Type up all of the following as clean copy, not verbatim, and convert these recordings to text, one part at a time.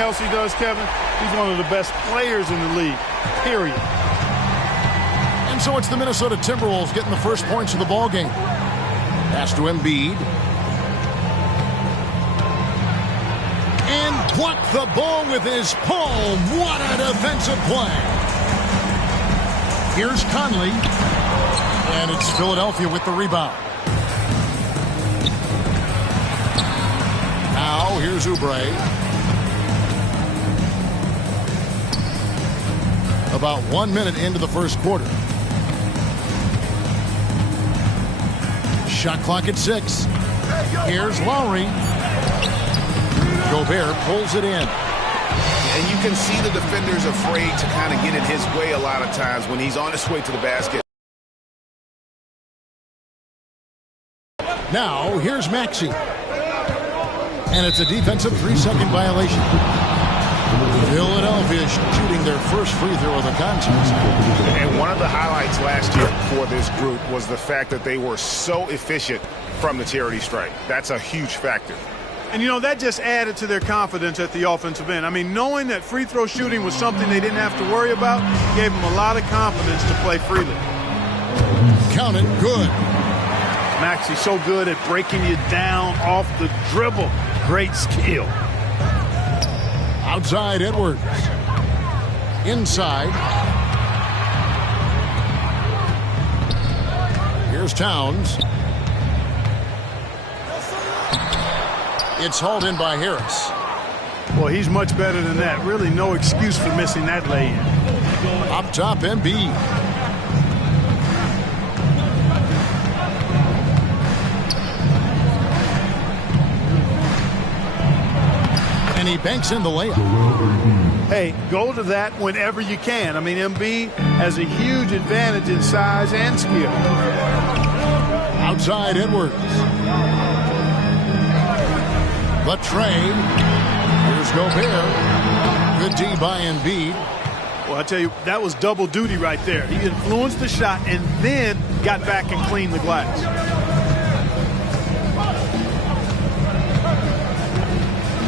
else he does, Kevin, he's one of the best players in the league, period. And so it's the Minnesota Timberwolves getting the first points of the ball game. Pass to Embiid. And blocked the ball with his palm. What a defensive play. Here's Conley. And it's Philadelphia with the rebound. Now here's Oubre. About 1 minute into the first quarter. Shot clock at 6. Here's Lowry. Gobert pulls it in. And you can see the defenders afraid to kind of get in his way a lot of times when he's on his way to the basket. Now, here's Maxey. And it's a defensive 3-second violation. Philadelphia shooting their first free throw of the contest. And one of the highlights last year for this group was the fact that they were so efficient from the charity stripe. That's a huge factor. And, you know, that just added to their confidence at the offensive end. I mean, knowing that free throw shooting was something they didn't have to worry about gave them a lot of confidence to play freely. Count it, good. Maxey's so good at breaking you down off the dribble. Great skill. Outside Edwards. Inside. Here's Towns. It's hauled in by Harris. Well, he's much better than that. Really no excuse for missing that lay-in. Up top, Embiid. And he banks in the layup. Hey, go to that whenever you can. I mean, Embiid has a huge advantage in size and skill. Outside Edwards. The trade. Here's Gobert. Good D by Embiid. Well, I tell you, that was double duty right there. He influenced the shot and then got back and cleaned the glass.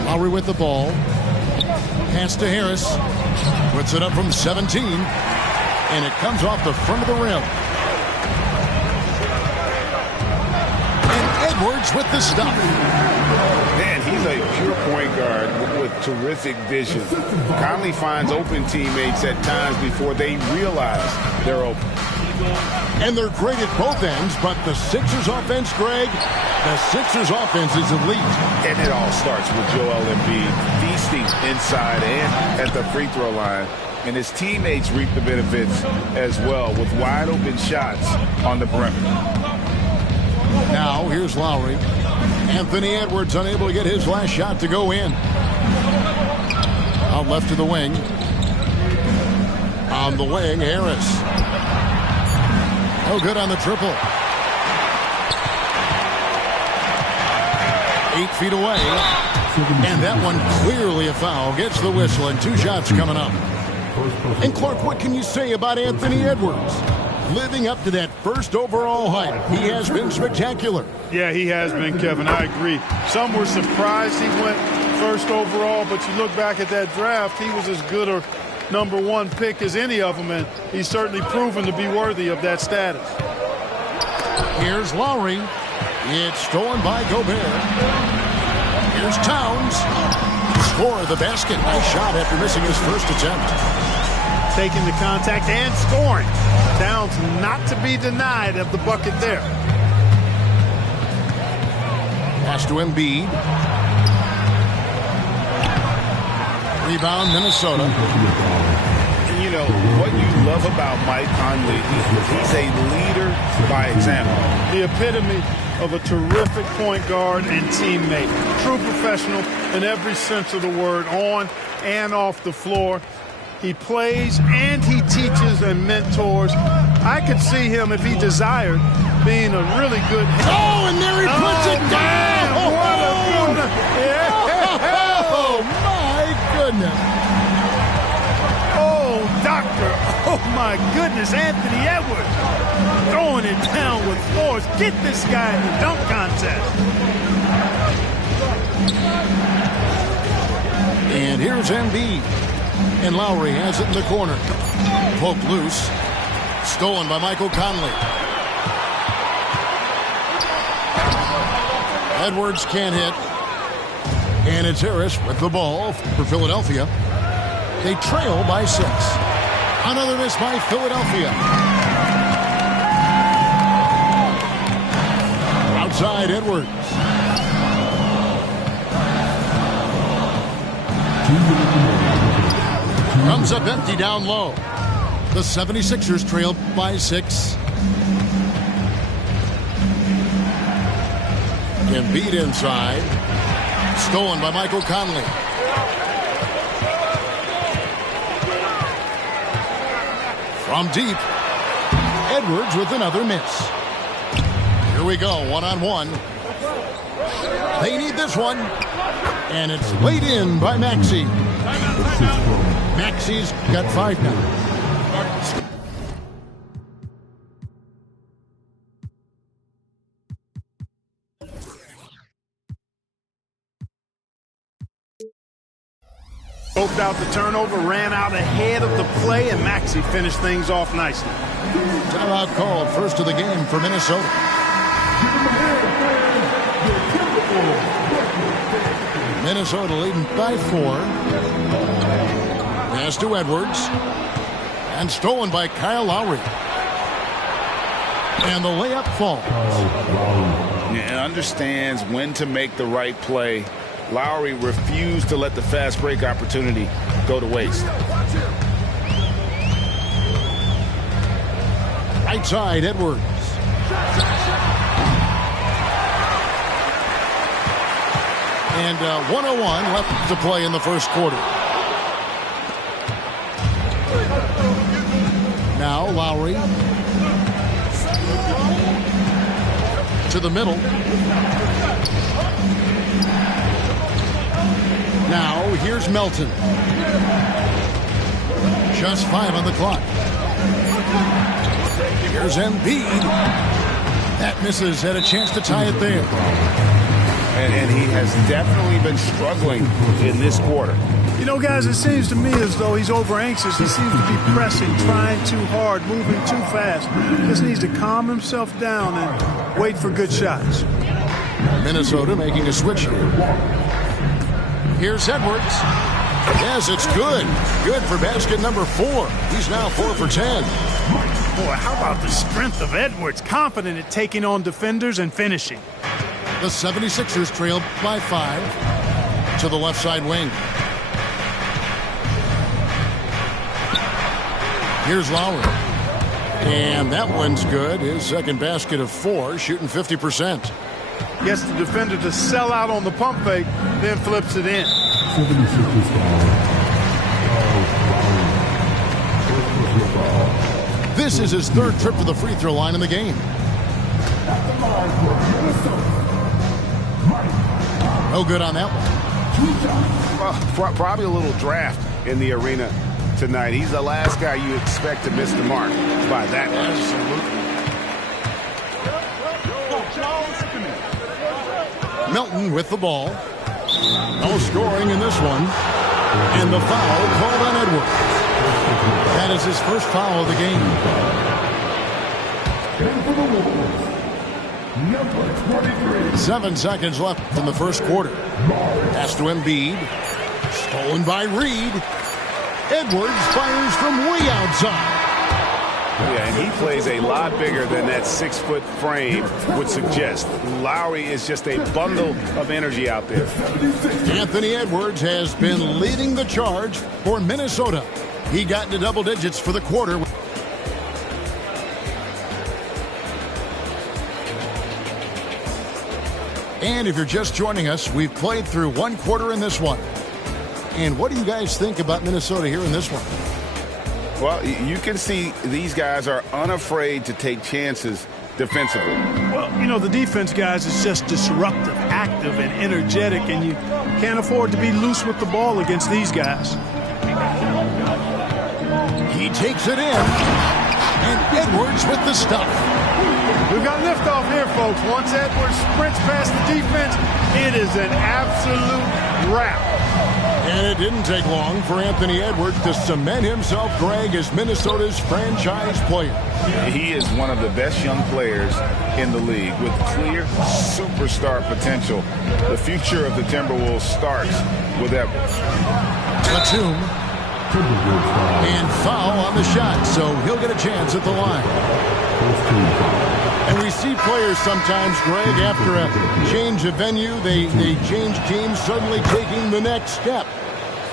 Lowry with the ball. Pass to Harris. Puts it up from 17. And it comes off the front of the rim. And Edwards with the stop. Man, he's a pure point guard with terrific vision. Conley finds open teammates at times before they realize they're open. And they're great at both ends, but the Sixers offense, Greg, the Sixers offense is elite. And it all starts with Joel Embiid feasting inside and at the free throw line. And his teammates reap the benefits as well with wide open shots on the perimeter. Now, here's Lowry. Anthony Edwards unable to get his last shot to go in. Out left to the wing. On the wing, Harris. No good on the triple. 8 feet away. And that one clearly a foul. Gets the whistle and 2 shots coming up. And Clark, what can you say about Anthony Edwards? Living up to that first overall hype. He has been spectacular. Yeah, he has been, Kevin. I agree. Some were surprised he went first overall, but you look back at that draft, he was as good a #1 pick as any of them, and he's certainly proven to be worthy of that status. Here's Lowry. It's stolen by Gobert. Here's Towns. Score the basket. Nice shot after missing his first attempt. Taking the contact and scoring. Towns not to be denied of the bucket there. Pass to Embiid. Rebound, Minnesota. And you know, what you love about Mike Conley, he's a leader by example. The epitome of a terrific point guard and teammate. True professional in every sense of the word, on and off the floor. He plays and he teaches and mentors. I could see him, if he desired, being a really good head. Oh, and there he puts it down! Man, what a good, yeah. Oh, my goodness. Oh, doctor. Oh, my goodness. Anthony Edwards throwing it down with force. Get this guy in the dunk contest. And here's Embiid. And Lowry has it in the corner. Poked loose. Stolen by Michael Conley. Edwards can't hit. And it's Harris with the ball for Philadelphia. They trail by 6. Another miss by Philadelphia. Outside Edwards. Comes up empty down low. The 76ers trail by 6. Embiid inside. Stolen by Michael Conley. From deep. Edwards with another miss. Here we go, one-on-one. They need this one. And it's laid in by Maxey. Maxey's got 5 now. Scoped out the turnover, ran out ahead of the play, and Maxey finished things off nicely. Timeout called, first of the game for Minnesota. Minnesota leading by 4. Pass to Edwards. And stolen by Kyle Lowry. And the layup falls. And understands when to make the right play. Lowry refused to let the fast break opportunity go to waste. Right side, Edwards. And 1:01 left to play in the first quarter. Now Lowry. To the middle. Now here's Melton. Just 5 on the clock. Here's Embiid. That misses. Had a chance to tie it there. And he has definitely been struggling in this quarter. You know, guys, it seems to me as though he's over anxious. He seems to be pressing, trying too hard, moving too fast. Just needs to calm himself down and wait for good shots. Minnesota making a switch here. Here's Edwards. Yes, it's good. Good for basket number 4. He's now 4 for 10. Boy, how about the strength of Edwards? Confident at taking on defenders and finishing. The 76ers trail by 5 to the left side wing. Here's Lowry. And that one's good. His second basket of 4, shooting 50%. Gets the defender to sell out on the pump fake, then flips it in. This is his 3rd trip to the free throw line in the game. No good on that one. Well, probably a little draft in the arena tonight. He's the last guy you expect to miss the mark by that much. Absolutely. Melton with the ball. No scoring in this one. And the foul called on Edwards. That is his first foul of the game. 7 seconds left in the first quarter. Pass to Embiid. Stolen by Reed. Edwards fires from way outside. Yeah, and he plays a lot bigger than that 6-foot frame would suggest. Lowry is just a bundle of energy out there. Anthony Edwards has been leading the charge for Minnesota. He got into double digits for the quarter. And if you're just joining us, we've played through 1 quarter in this one. And what do you guys think about Minnesota here in this one? Well, you can see these guys are unafraid to take chances defensively. Well, you know, the defense, guys, is just disruptive, active, and energetic, and you can't afford to be loose with the ball against these guys. He takes it in, and Edwards with the stuff. We've got liftoff here, folks. Once Edwards sprints past the defense, it is an absolute wrap. And it didn't take long for Anthony Edwards to cement himself, Greg, as Minnesota's franchise player. He is one of the best young players in the league with clear superstar potential. The future of the Timberwolves starts with Edwards. Batum. And foul on the shot, so he'll get a chance at the line. And we see players sometimes, Greg, after a change of venue, they change teams, suddenly taking the next step.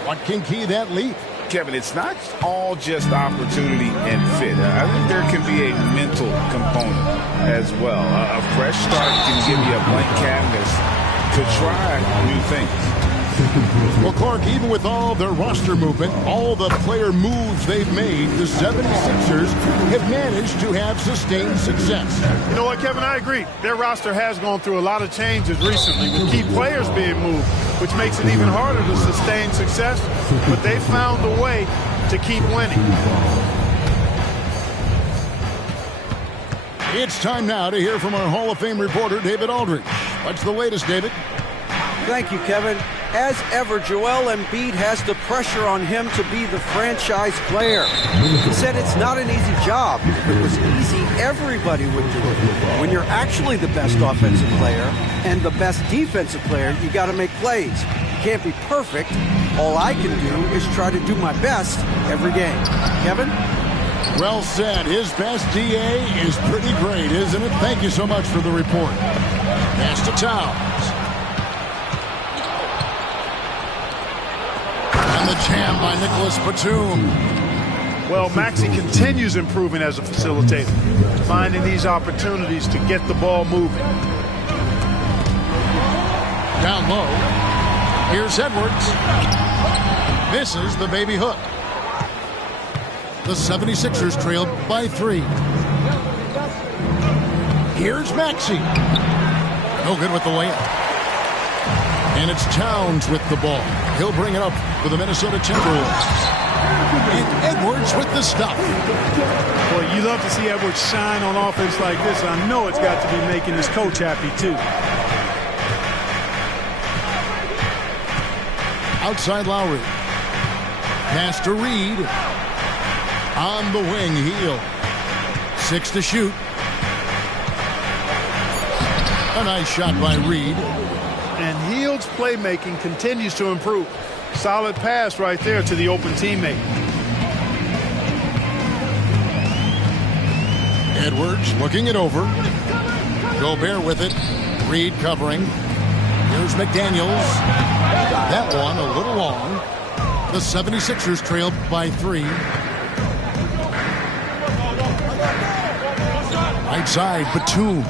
What can key that leap? Kevin, it's not all just opportunity and fit. I think there can be a mental component as well. A fresh start can give you a blank canvas to try new things. Well, Clark, even with all their roster movement, all the player moves they've made, the 76ers have managed to have sustained success. You know what, Kevin? I agree. Their roster has gone through a lot of changes recently with key players being moved, which makes it even harder to sustain success, but they found a way to keep winning. It's time now to hear from our Hall of Fame reporter, David Aldridge. What's the latest, David? Thank you, Kevin. As ever, Joel Embiid has the pressure on him to be the franchise player. He said it's not an easy job. If it was easy, everybody would do it. When you're actually the best offensive player and the best defensive player, you got to make plays. You can't be perfect. All I can do is try to do my best every game. Kevin? Well said. His best DA is pretty great, isn't it? Thank you so much for the report. Pass to Towns. And the jam by Nicholas Batum. Well, Maxey continues improving as a facilitator, finding these opportunities to get the ball moving. Down low. Here's Edwards. Misses the baby hook. The 76ers trailed by 3. Here's Maxey. No good with the layup. And it's Towns with the ball. He'll bring it up for the Minnesota Timberwolves. And Edwards with the stop. Well, you love to see Edwards shine on offense like this. I know it's got to be making his coach happy, too. Outside Lowry. Pass to Reed. On the wing, Hield. 6 to shoot. A nice shot by Reed. And Hield's playmaking continues to improve. Solid pass right there to the open teammate. Edwards looking it over. Gobert with it. Reed covering. Here's McDaniels. That one a little long. The 76ers trailed by 3. Right side, Batum.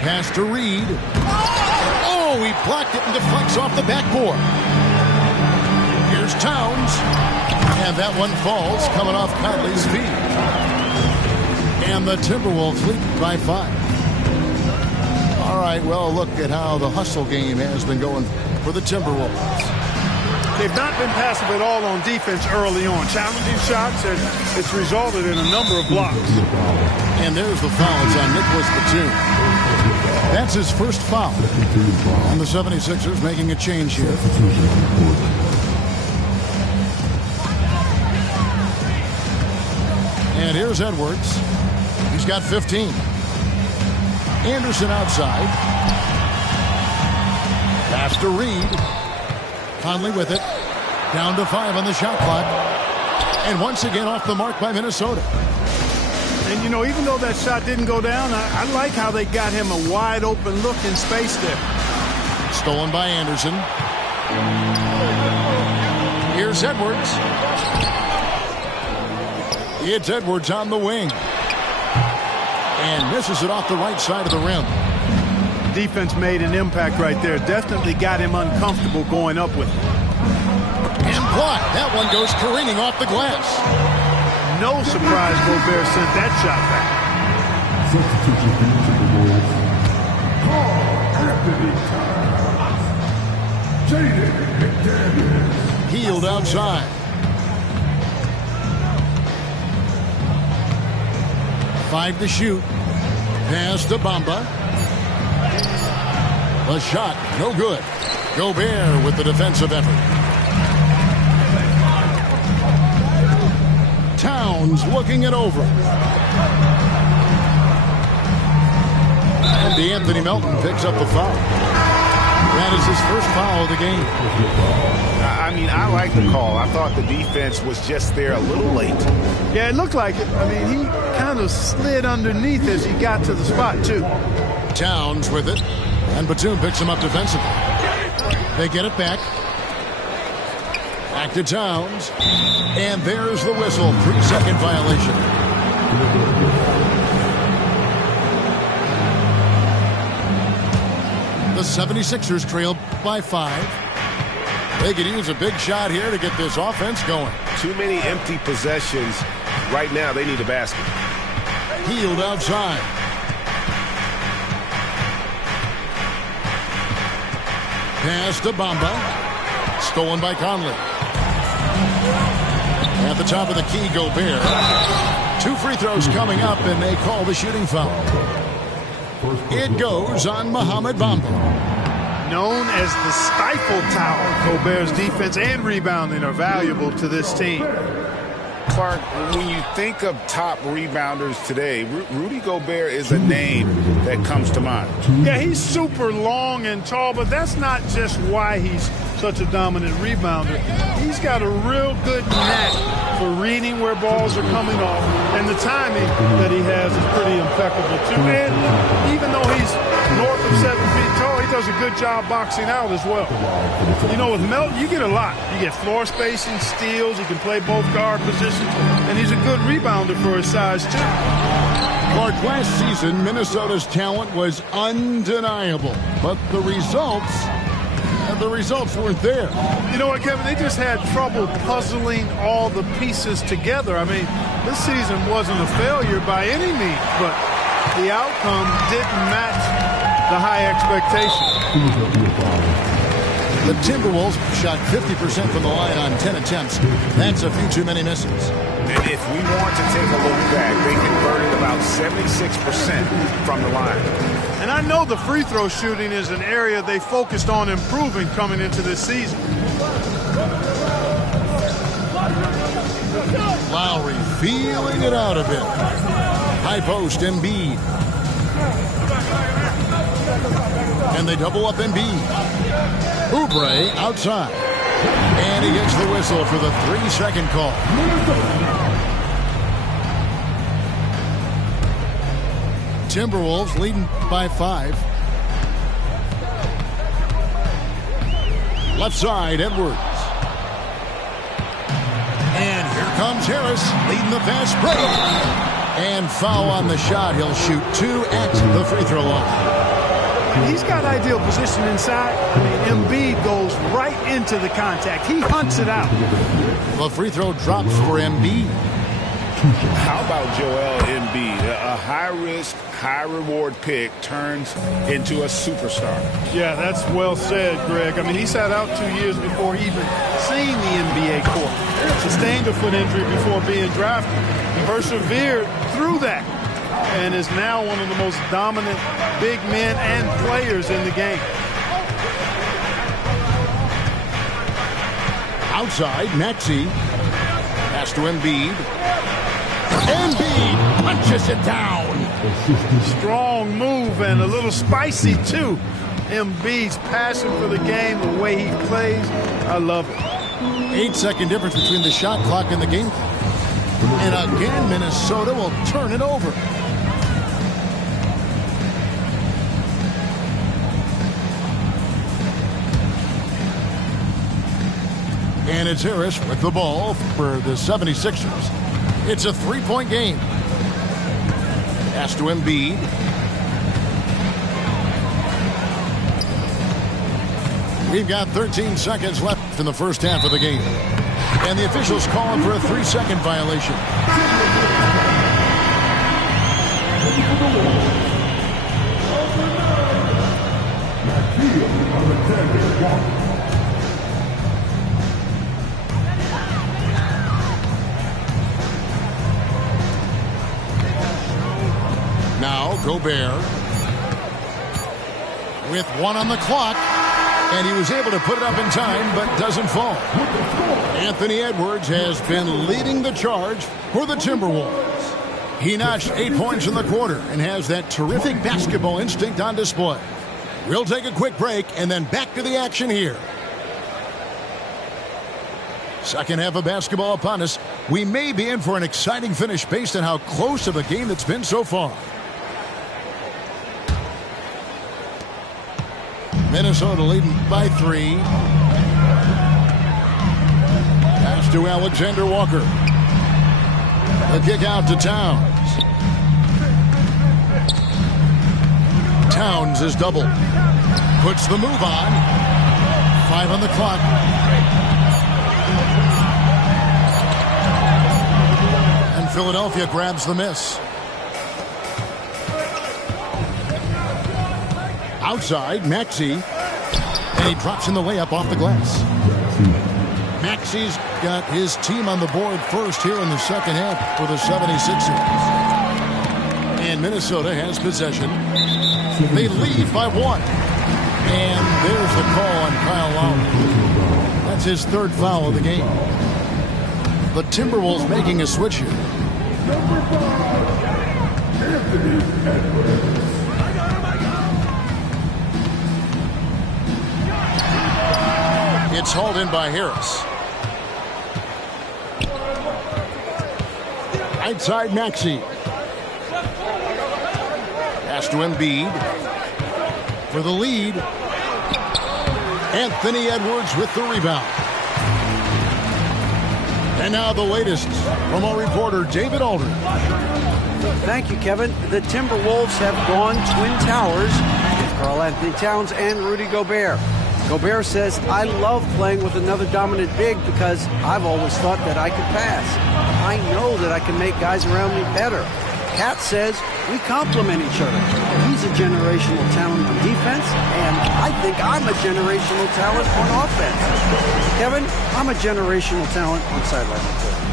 Pass to Reed. Oh, he blocked it and deflects off the backboard. Here's Towns. And that one falls, coming off Conley's feet. And the Timberwolves lead by 5. All right, well, look at how the hustle game has been going for the Timberwolves. They've not been passive at all on defense early on. Challenging shots, and it's resulted in a number of blocks. And there's the foul. It's on Nicholas Batum. That's his first foul. And the 76ers making a change here. And here's Edwards. He's got 15. Anderson outside. Pass to Reed. Conley with it. Down to 5 on the shot clock. And once again off the mark by Minnesota. And, you know, even though that shot didn't go down, I like how they got him a wide open look in space there. Stolen by Anderson. Here's Edwards. It's Edwards on the wing. And misses it off the right side of the rim. Defense made an impact right there. Definitely got him uncomfortable going up with it. And blocked. That one goes careening off the glass. No surprise Gobert sent that shot back. Hield outside. 5 to shoot. Pass to Bamba. The shot, no good. Gobert with the defensive effort. Towns looking it over. And DeAnthony Melton picks up the foul. That is his first foul of the game. I mean, I like the call. I thought the defense was just there a little late. Yeah, it looked like it. I mean, he kind of slid underneath as he got to the spot, too. Towns with it. And Batum picks him up defensively. They get it back. Back to Towns. And there's the whistle. 3-second violation. The 76ers trail by 5. They could use a big shot here to get this offense going. Too many empty possessions. Right now, they need a basket. Healed outside. Pass to Bamba. Stolen by Conley. At the top of the key, Gobert. 2 free throws coming up, and they call the shooting foul. It goes on Mohamed Bamba. Known as the stifle tower, Gobert's defense and rebounding are valuable to this team. Clark, when you think of top rebounders today, Rudy Gobert is a name that comes to mind. Yeah, he's super long and tall, but that's not just why he's such a dominant rebounder. He's got a real good knack for reading where balls are coming off, and the timing that he has is pretty impeccable, too. And even though he's north of 7 feet tall, he does a good job boxing out as well. You know, with Melton, you get a lot. You get floor spacing, steals, he can play both guard positions, and he's a good rebounder for his size, too. Clark, last season, Minnesota's talent was undeniable, but the results weren't there. You know what, Kevin? They just had trouble puzzling all the pieces together. I mean, this season wasn't a failure by any means, but the outcome didn't match the high expectations. The Timberwolves shot 50% from the line on 10 attempts. That's a few too many misses. And if we want to take a look back, they converted about 76% from the line. And I know the free throw shooting is an area they focused on improving coming into this season. Lowry feeling it out a bit. High post, Embiid. And they double up Embiid. Oubre outside. And he gets the whistle for the 3-second call. Timberwolves leading by 5. Left side, Edwards. And here comes Harris, leading the fast break. And foul on the shot. He'll shoot 2 at the free throw line. He's got ideal position inside. I mean, Embiid goes right into the contact. He hunts it out. The free throw drops for Embiid. How about Joel Embiid? A high-risk, high-reward pick turns into a superstar. Yeah, that's well said, Greg. I mean, he sat out 2 years before even seeing the NBA court. Sustained a foot injury before being drafted. He persevered through that and is now one of the most dominant big men and players in the game. Outside, Maxey. Pass to Embiid. Embiid punches it down. Strong move and a little spicy, too. Embiid's passion for the game, the way he plays, I love it. 8-second difference between the shot clock and the game clock. And again, Minnesota will turn it over. And it's Harris with the ball for the 76ers. It's a 3-point game. Pass to Embiid. We've got 13 seconds left in the first half of the game. And the officials calling for a 3-second violation. Now Gobert with 1 on the clock. And he was able to put it up in time, but doesn't fall. Anthony Edwards has been leading the charge for the Timberwolves. He notched 8 points in the quarter and has that terrific basketball instinct on display. We'll take a quick break and then back to the action here. Second half of basketball upon us. We may be in for an exciting finish based on how close of a game it's been so far. Minnesota leading by 3. Pass to Alexander Walker. The kick out to Towns. Towns is doubled. Puts the move on. 5 on the clock. And Philadelphia grabs the miss. Outside, Maxey, and he drops in the layup off the glass. Maxey's got his team on the board first here in the second half for the 76ers. And Minnesota has possession. They lead by 1. And there's the call on Kyle Lowry. That's his 3rd foul of the game. The Timberwolves making a switch here. Number 5, Anthony Edwards. It's hauled in by Harris. Outside Maxey. Pass to Embiid. For the lead. Anthony Edwards with the rebound. And now the latest from our reporter, David Aldridge. Thank you, Kevin. The Timberwolves have gone Twin Towers with Karl-Anthony Towns and Rudy Gobert. Gobert says, I love playing with another dominant big because I've always thought that I could pass. I know that I can make guys around me better. Cat says, we complement each other. He's a generational talent on defense, and I think I'm a generational talent on offense. Kevin, I'm a generational talent on sideline reporting.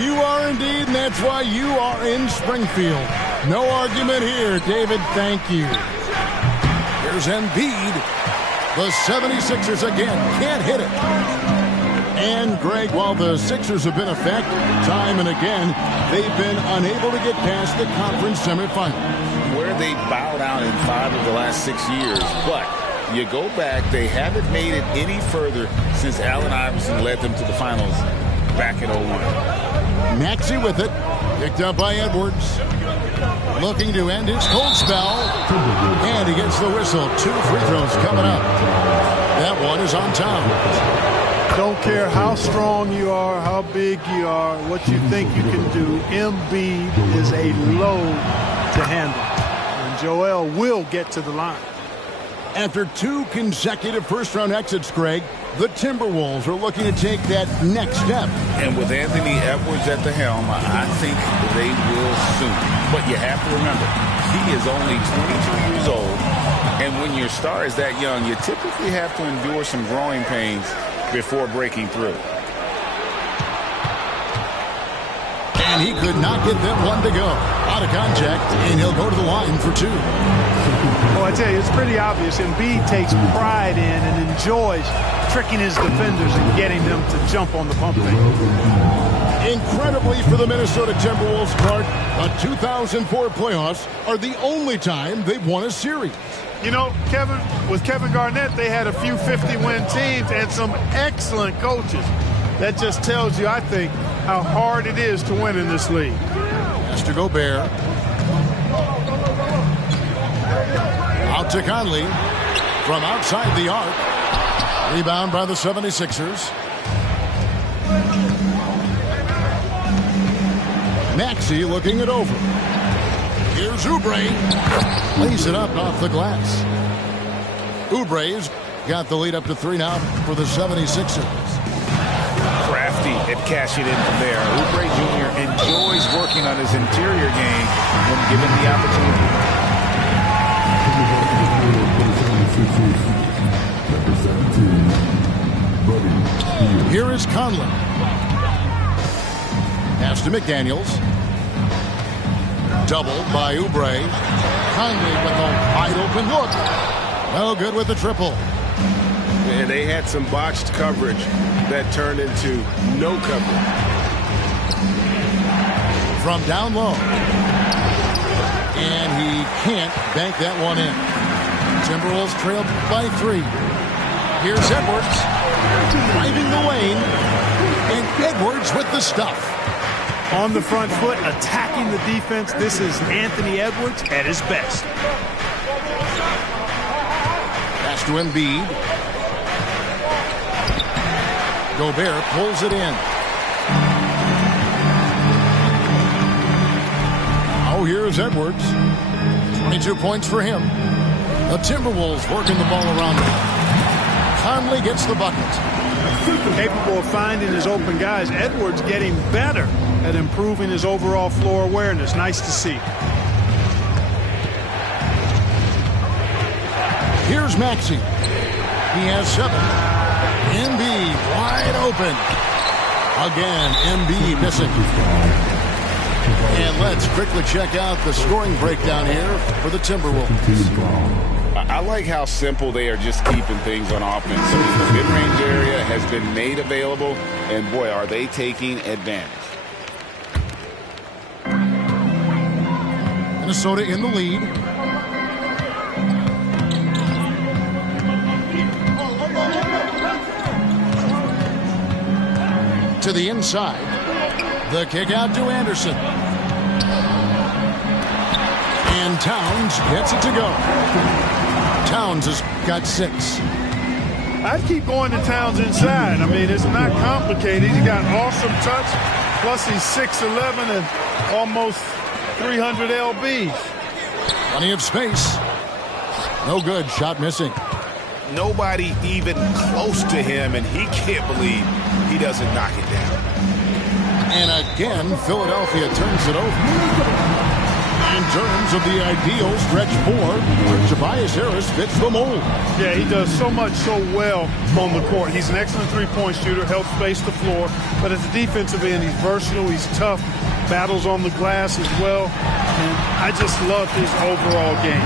You are indeed, and that's why you are in Springfield. No argument here, David. Thank you. Here's Embiid. The 76ers again can't hit it. And, Greg, while the Sixers have been effective time and again, they've been unable to get past the conference semifinals. Where they bowed out in 5 of the last 6 years. But you go back, they haven't made it any further since Allen Iverson led them to the finals back in 01. Maxey with it. Picked up by Edwards. Looking to end his cold spell. And he gets the whistle. 2 free throws coming up. That one is on Towns. Don't care how strong you are, how big you are, what you think you can do. Embiid is a load to handle. And Joel will get to the line. After 2 consecutive first-round exits, Greg, the Timberwolves are looking to take that next step. And with Anthony Edwards at the helm, I think they will soon. But you have to remember, he is only 22 years old. And when your star is that young, you typically have to endure some growing pains before breaking through. And he could not get that one to go. Out of contact, and he'll go to the line for 2. Well, I tell you, it's pretty obvious. Embiid takes pride in and enjoys tricking his defenders and getting them to jump on the pump fake. Incredibly for the Minnesota Timberwolves, Clark, the 2004 playoffs are the only time they've won a series. You know, Kevin, with Kevin Garnett, they had a few 50-win teams and some excellent coaches. That just tells you, I think, how hard it is to win in this league. Mr. Gobert. Out to Conley from outside the arc. Rebound by the 76ers. Maxey looking it over. Here's Oubre. Lays it up off the glass. Oubre's got the lead up to 3 now for the 76ers. Crafty at cashing in from there. Oubre Jr. enjoys working on his interior game when given the opportunity. Here is Conley. Pass to McDaniels. Doubled by Oubre. Conley with a wide open look. No good with the triple. And they had some botched coverage that turned into no coverage. From down low. And he can't bank that one in. Timberwolves trail by 3. Here's Edwards. Driving the lane. And Edwards with the stuff. On the front foot, attacking the defense. This is Anthony Edwards at his best. Pass to Embiid. Gobert pulls it in. Oh, here's Edwards. 22 points for him. The Timberwolves working the ball around him. Conley gets the bucket. Capable of finding his open guys. Edwards getting better at improving his overall floor awareness. Nice to see. Here's Maxey. He has 7. Embiid wide open. Again, Embiid missing. And let's quickly check out the scoring breakdown here for the Timberwolves. I like how simple they are just keeping things on offense. I mean, the mid-range area has been made available, and boy, are they taking advantage. Minnesota in the lead. To the inside. The kick out to Anderson. And Towns gets it to go. Towns has got 6. I'd keep going to Towns inside. I mean, it's not complicated. He's got awesome touch. Plus, he's 6'11" and almost 300 lbs. Plenty of space. No good. Shot missing. Nobody even close to him, and he can't believe he doesn't knock it down. And again, Philadelphia turns it over. In terms of the ideal stretch 4, Tobias Harris fits the mold. Yeah, he does so much so well on the court. He's an excellent three-point shooter, helps space the floor. But at the defensive end, he's versatile, he's tough, battles on the glass as well. And I just love his overall game.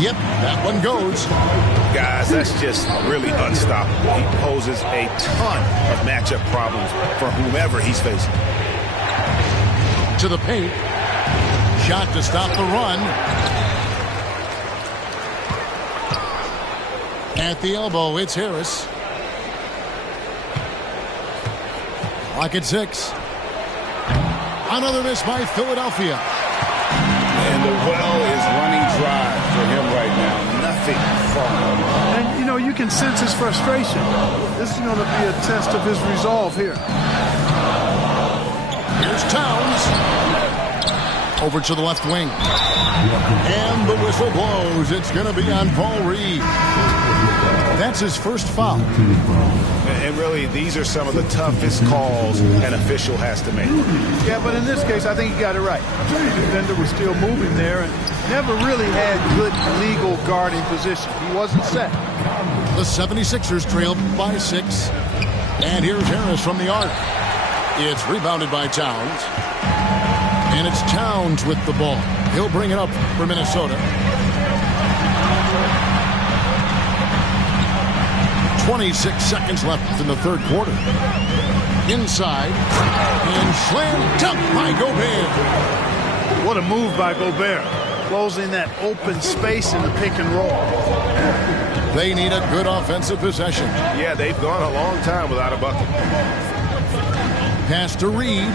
Yep, that one goes. Guys, that's just really unstoppable. He poses a ton of matchup problems for whomever he's facing. To the paint. Shot to stop the run. At the elbow, it's Harris. Clock at 6. Another miss by Philadelphia. And the well is running dry for him right now. Nothing falling. And, you know, you can sense his frustration. This is going to be a test of his resolve here. Here's Towns. Over to the left wing. And the whistle blows. It's going to be on Paul Reed. That's his first foul. And really, these are some of the toughest calls an official has to make. Yeah, but in this case, I think he got it right. The defender was still moving there and never really had good legal guarding position. He wasn't set. The 76ers trailed by 6. And here's Harris from the arc. It's rebounded by Towns. And it's Towns with the ball. He'll bring it up for Minnesota. 26 seconds left in the third quarter. Inside. And slam dunk by Gobert. What a move by Gobert. Closing that open space in the pick and roll. They need a good offensive possession. Yeah, they've gone a long time without a bucket. Pass to Reed.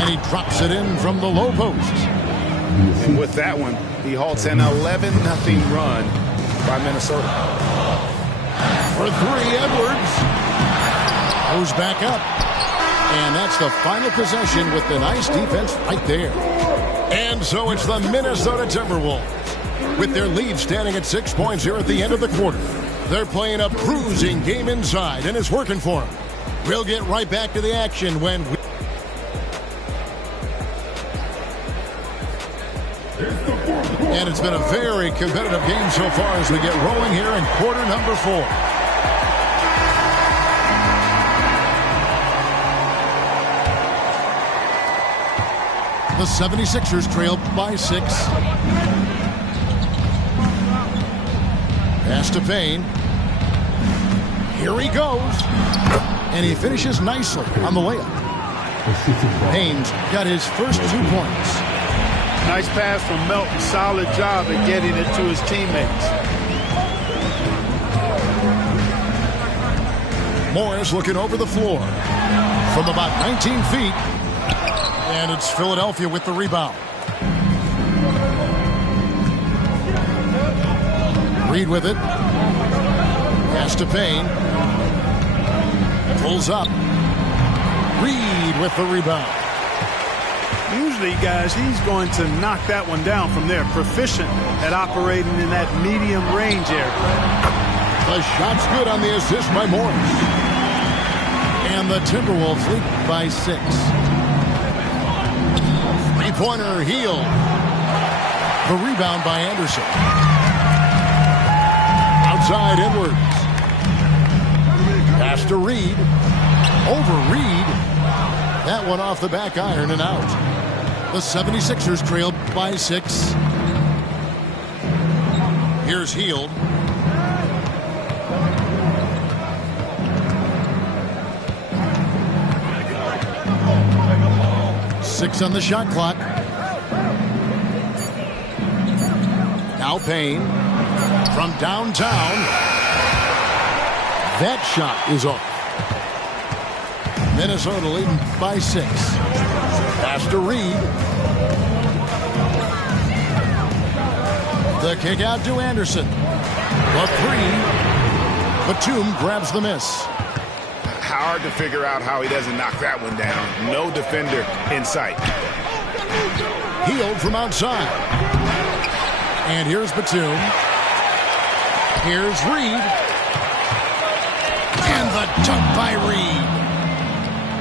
And he drops it in from the low post. And with that one, he halts an 11-0 run by Minnesota. For 3, Edwards. Goes back up. And that's the final possession with the nice defense right there. And so it's the Minnesota Timberwolves with their lead standing at 6 points here at the end of the quarter. They're playing a bruising game inside, and it's working for them. We'll get right back to the action when we... And it's been a very competitive game so far as we get rolling here in quarter number 4. The 76ers trail by 6. Pass to Payne. Here he goes. And he finishes nicely on the layup. Payne's got his first 2 points. Nice pass from Melton. Solid job at getting it to his teammates. Morris looking over the floor from about 19 feet. And it's Philadelphia with the rebound. Reed with it. Pass to Payne. Pulls up. Reed with the rebound. Usually, guys, he's going to knock that one down from there. Proficient at operating in that medium range area. The shot's good on the assist by Morris. And the Timberwolves lead by 6. Three-pointer Hield. The rebound by Anderson. Outside Edwards. Pass to Reed. Over Reed. That one off the back iron and out. The 76ers trail by 6. Here's Hield. Six on the shot clock. Now Payne from downtown. That shot is off. Minnesota leading by 6. Pass to Reed. The kick out to Anderson. The 3. Batum grabs the miss. Hard to figure out how he doesn't knock that one down. No defender in sight. Hield from outside. And here's Batum. Here's Reed. And the dunk by Reed.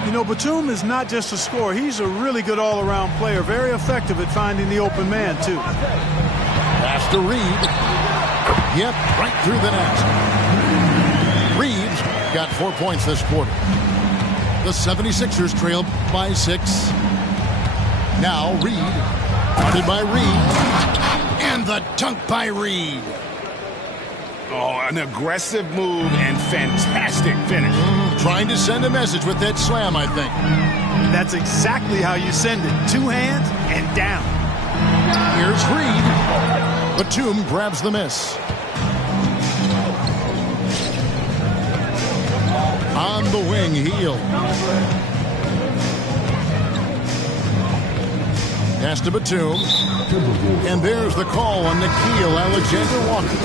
You know, Batum is not just a scorer. He's a really good all-around player. Very effective at finding the open man, too. Pass to Reed. Yep, right through the net. Reeves got 4 points this quarter. The 76ers trail by 6. Now Reed. Guarded by Reed. And the dunk by Reed. Oh, an aggressive move and fantastic finish. Trying to send a message with that slam, I think. That's exactly how you send it. 2 hands and down. Here's Reed. Batum grabs the miss. On the wing, Hield. Pass to Batum. And there's the call on Nickeil Alexander-Walker.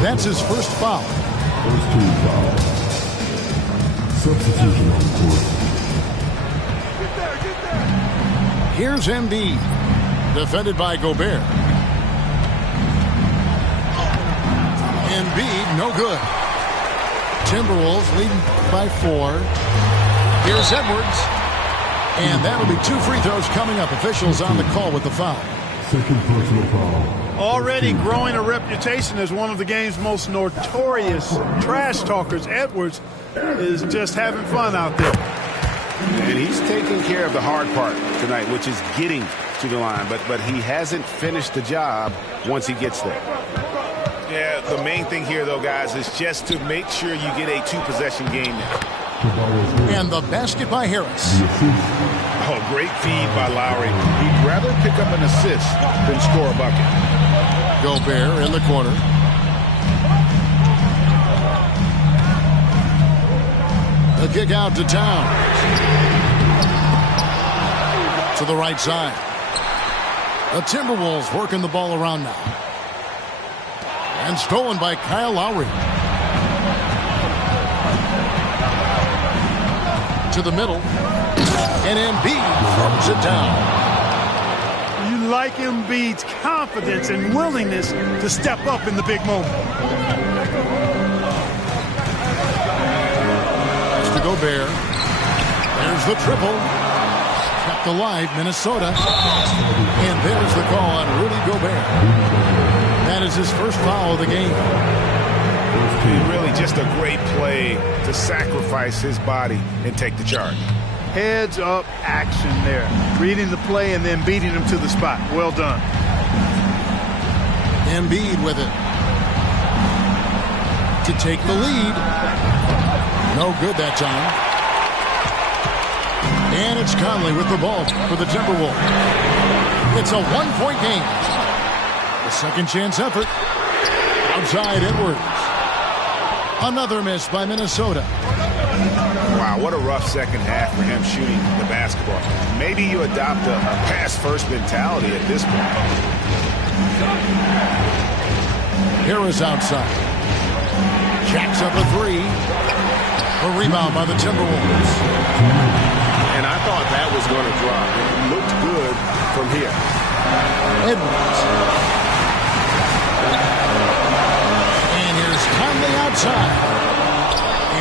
That's his first foul. First team foul. Substitution on the court. Here's Embiid. Defended by Gobert. Embiid, no good. Timberwolves leading by 4. Here's Edwards. And that'll be 2 free throws coming up. Officials on the call with the foul. Second personal foul. Already growing a reputation as one of the game's most notorious trash talkers, Edwards is just having fun out there. And he's taking care of the hard part tonight, which is getting to the line. But he hasn't finished the job once he gets there. Yeah, the main thing here, though, guys, is just to make sure you get a 2-possession game now. And the basket by Harris. Oh, great feed by Lowry. He'd rather pick up an assist than score a bucket. Gobert in the corner. The kick out to Towns. To the right side. The Timberwolves working the ball around now. And stolen by Kyle Lowry. To the middle. And Embiid throws it down. You like Embiid's confidence and willingness to step up in the big moment. Pass to Gobert. There's the triple. Kept alive, Minnesota. And there's the call on Rudy Gobert. That is his first foul of the game. Really just a great play to sacrifice his body and take the charge. Heads-up action there. Reading the play and then beating him to the spot. Well done. Embiid with it. To take the lead. No good that time. And it's Conley with the ball for the Timberwolves. It's a one-point game. A second chance effort. Outside Edwards. Another miss by Minnesota. Wow, what a rough second half for him shooting the basketball. Maybe you adopt a pass-first mentality at this point. Harris outside. Jacks up a three. A rebound by the Timberwolves. And I thought that was going to drop. It looked good from here. Edwards. And here's Conley outside.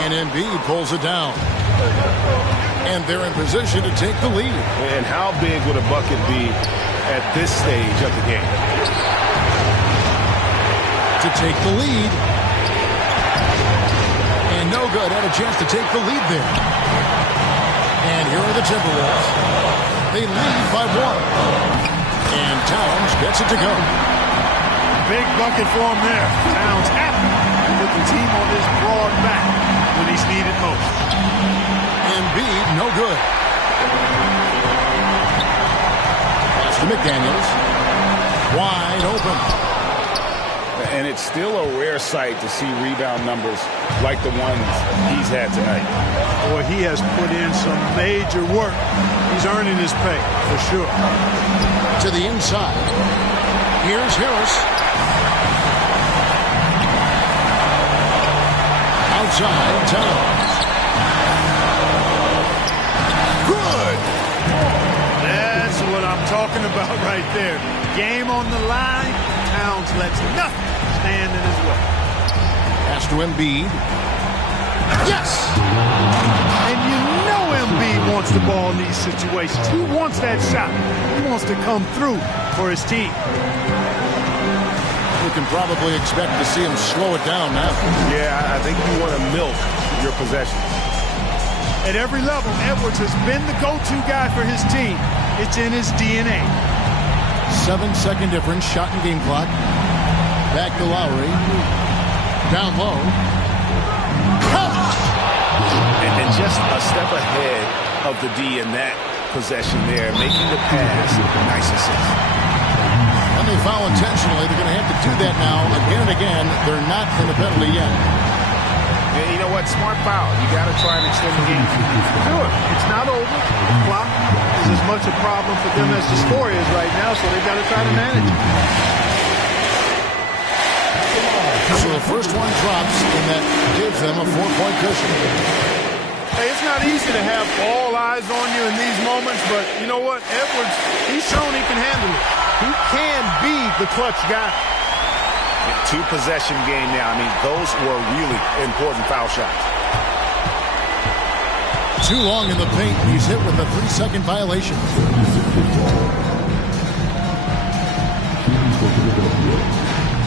And Embiid pulls it down. And they're in position to take the lead. And how big would a bucket be at this stage of the game? To take the lead. And no good. Had a chance to take the lead there. And here are the Timberwolves. They lead by one. And Towns gets it to go. Big bucket for him there. Towns happy to put the team on his broad back when he's needed most. Embiid, no good. Pass to McDaniels. Wide open. And it's still a rare sight to see rebound numbers like the ones he's had tonight. Boy, he has put in some major work. He's earning his pay, for sure. To the inside. Here's Harris. Outside, Towns. Good! That's what I'm talking about right there. Game on the line. Towns lets nothing stand in his way. Pass to Embiid. Yes! And you know Embiid wants the ball in these situations. He wants that shot. He wants to come through for his team. We can probably expect to see him slow it down now. Yeah, I think you want to milk your possessions. At every level, Edwards has been the go-to guy for his team. It's in his DNA. 7-second difference, shot and game clock. Back to Lowry. Down low. And just a step ahead of the D in that possession there, making the pass. Nice assist. And they foul intentionally. They're going to have to do that now again and again. They're not in the penalty yet. And you know what? Smart foul. You got to try and extend the game. Do it. It's not over. The clock is as much a problem for them as the score is right now, so they've got to try to manage it. So the first one drops, and that gives them a 4-point cushion. Hey, it's not easy to have all eyes on you in these moments, but you know what? Edwards, he's shown he can handle it. He can be the clutch guy. Two-possession game now. I mean, those were really important foul shots. Too long in the paint. He's hit with a 3-second violation.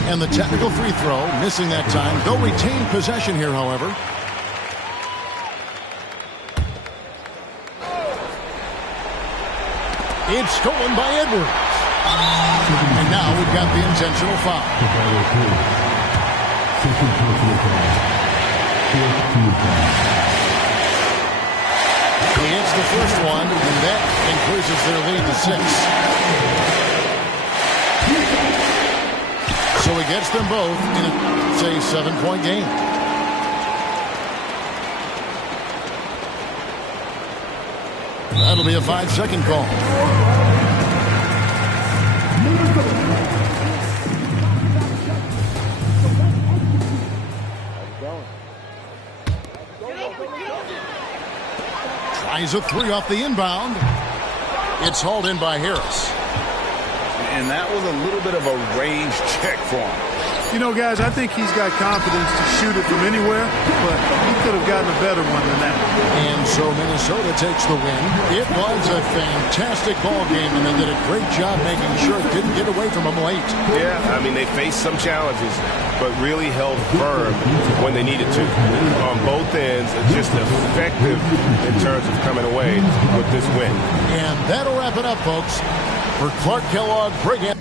And the technical free throw, missing that time. They'll retain possession here, however. It's stolen by Edwards. And now we've got the intentional foul. He hits the first one, and that increases their lead to 6. So he gets them both in a, say, 7-point game. That'll be a 5-second call. Tries a three off the inbound. It's hauled in by Harris. And that was a little bit of a range check for him. You know, guys, I think he's got confidence to shoot it from anywhere, but he could have gotten a better one than that. And so Minnesota takes the win. It was a fantastic ball game, and they did a great job making sure it didn't get away from them late. Yeah, I mean, they faced some challenges, but really held firm when they needed to. On both ends, just effective in terms of coming away with this win. And that'll wrap it up, folks. For Clark Kellogg, Brigham.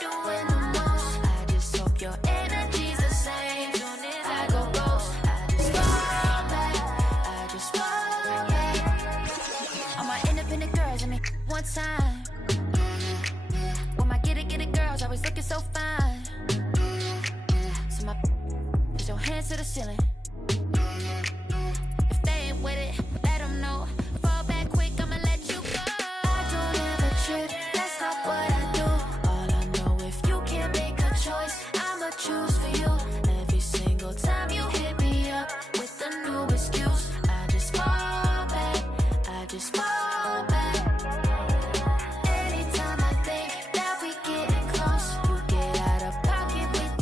doing the most. I just hope your energy's the same. Soon as I go ghost, I just fall back. I just fall back. All my independent girls, I mean, one time. All my get it girls, always looking so fine. So my put your hands to the ceiling. If they ain't with it, let them know. Fall back quick, I'ma let you go. I don't ever trip, that's not what I do. All I know, if you can't make a choice, I'ma choose for you. Every single time you hit me up with a new excuse, I just fall back, I just fall back. Anytime I think that we getting close, you get out of pocket with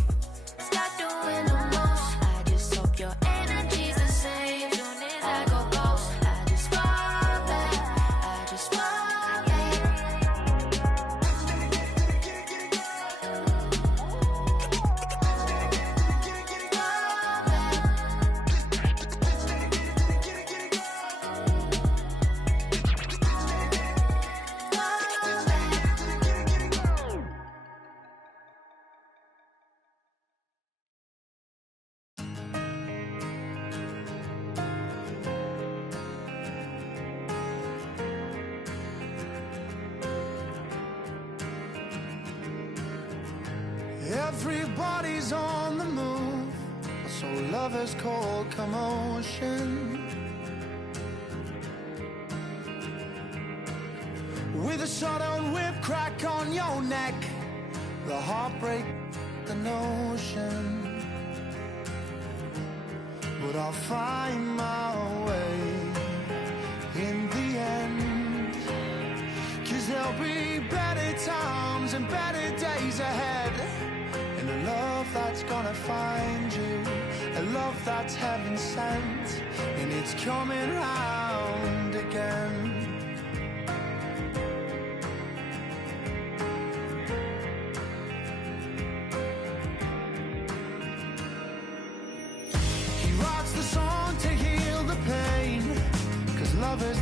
start doing the most. I just hope your energy's the same. Soon as I go ghost, I just fall back, I just fall back. Everybody's on the move, so lovers call commotion. With a sudden whip crack on your neck, the heartbreak, the notion. But I'll find my way in the end, 'cause there'll be better times and better days ahead. And a love that's gonna find you, a love that's heaven sent, and it's coming round again. He writes the song to heal the pain, 'cause lovers